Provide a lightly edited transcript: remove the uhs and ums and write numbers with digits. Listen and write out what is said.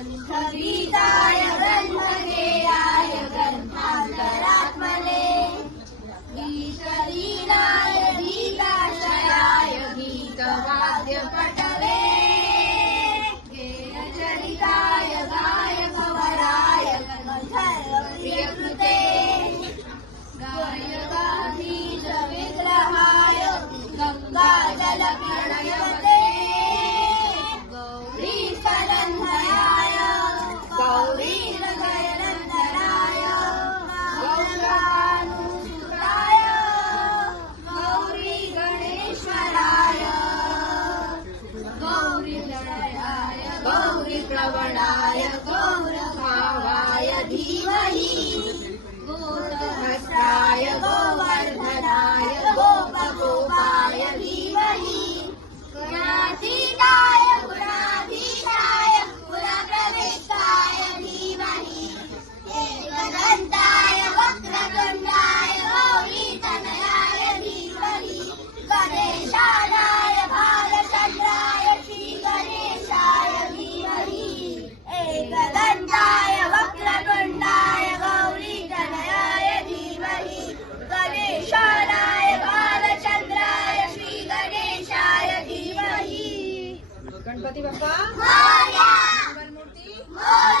ग्रंथगीताय ग्रंथगेयाय ग्रंथान्तरात्मने गीतलीनाय गीताशयाय गीतवाद्यपटवे गेयचरिताय गायकवराय गन्धर्वप्रियकृते गायकाधीशविग्रहाय गङ्गाजलप्रणयते गौरीशरन्धराय गौरीनगरनन्दनाय गौरानुसुताय गौरीगणेश्वराय गौरीलयाय गौरीप्रवणाय गौरभावाय धीमहि गोधहस्ताय गोवर्धनाय गोपगोपाय धीमहि गुणातीताय गुणाधीशाय गुणप्रविष्टाय धीमहि एकदन्ताय वक्रतुण्डाय गौरीतनयाय धीमहि गणेशानाय भालचन्द्राय श्रीगणेशाय धीमहि एकदन्ताय वक्रतुण्डाय गौरीतनयाय धीमहि गणेशानाय भालचन्द्राय श्रीगणेशाय धीमहि. गणपती बाप्पा मोरया. मंगलमूर्ती मोरया.